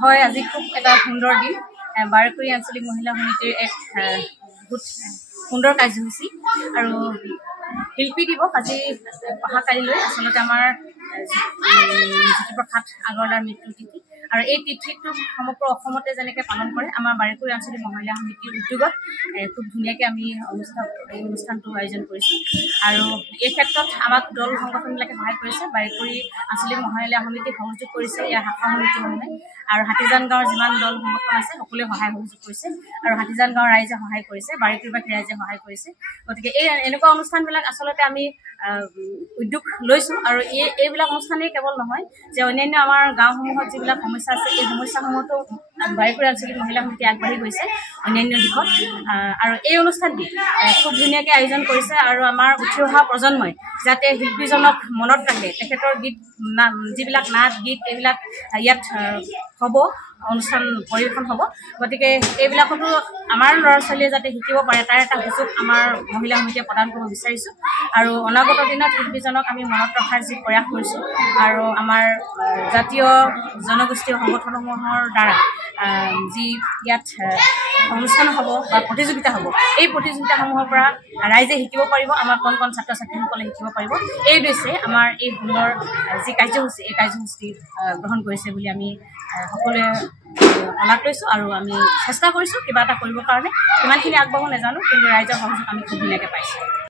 হয়, আজি খুব এটা সুন্দৰ দিন। বাৰেকুৰি আঞ্চলিক মহিলা সমিতিৰ এক বহুত সুন্দৰ কাৰ্যসূচী আৰু শিল্পী দিৱস আজি অহাকালিলৈ আচলতে আমাৰ জ্যোতিপ্ৰসাদ আগৰৱালাৰ মৃত্যু তিথি আৰু এই তিথিটো সমগ্ৰ অসমতে যেনেকৈ পালন কৰে, আমাৰ বাৰেকুৰি আঞ্চলিক মহিলা সমিতিৰ উদ্যোগত খুব ধুনীয়াকৈ আমি এই অনুষ্ঠানটো আয়োজন কৰিছোঁ। আৰু এই ক্ষেত্ৰত আমাক দল সংগঠনবিলাকে সহায় কৰিছে। বাৰেকুৰি আঞ্চলিক মহিলা সমিতিক সহযোগ কৰিছে ইয়াৰ শাখা সমিতিসমূহে, আৰু হাতীজান গাঁৱৰ যিমান দল সংগঠন আছে সকলোৱে সহায় সহযোগ কৰিছে, আৰু হাতীজান গাঁৱৰ ৰাইজে সহায় কৰিছে, বাৰেকুৰিবাসী ৰাইজে সহায় কৰিছে। গতিকে এনেকুৱা অনুষ্ঠানবিলাক আচলতে আমি উদ্যোগ লৈছোঁ, আৰু এইবিলাক অনুষ্ঠানেই কেৱল নহয় যে অন্যান্য আমাৰ গাঁওসমূহত যিবিলাক সমস্যা আছে এই সমস্যাসমূহতো বাৰেকুৰি আঞ্চলিক মহিলা সমিতি আগবাঢ়ি গৈছে অন্যান্য দিশত। আৰু এই অনুষ্ঠানটি খুব ধুনীয়াকৈ আয়োজন কৰিছে, আৰু আমাৰ উঠি অহা প্ৰজন্মই যাতে শিল্পীজনক মনত ৰাখে, তেখেতৰ গীত যিবিলাক নাট গীত এইবিলাক ইয়াত হ'ব, অনুষ্ঠান পৰিৱেশন হ'ব। গতিকে এইবিলাকতো আমাৰ ল'ৰা ছোৱালীয়ে যাতে শিকিব পাৰে তাৰ এটা সুযোগ আমাৰ মহিলা সমিতিয়ে প্ৰদান কৰিব বিচাৰিছোঁ। আৰু অনাগত দিনত শিল্পীজনক আমি মনত ৰখাৰ যি প্ৰয়াস কৰিছোঁ, আৰু আমাৰ জাতীয় জনগোষ্ঠীয় সংগঠনসমূহৰ দ্বাৰা যি ইয়াত অনুষ্ঠান হ'ব বা প্ৰতিযোগিতা হ'ব, এই প্ৰতিযোগিতাসমূহৰ পৰা ৰাইজে শিকিব পাৰিব, আমাৰ কণ কণ ছাত্ৰ ছাত্ৰীসকলে শিকিব পাৰিব। এই উদ্দেশ্যে আমাৰ এই সুন্দৰ যি কাৰ্যসূচী এই কাৰ্যসূচী গ্ৰহণ কৰিছে বুলি আমি সকলোৱে শলাগ লৈছোঁ, আৰু আমি চেষ্টা কৰিছোঁ কিবা এটা কৰিবৰ কাৰণে। কিমানখিনি আগবাঢ়ো নাজানো, কিন্তু ৰাইজৰ সহযোগ আমি খুব ধুনীয়াকৈ পাইছোঁ।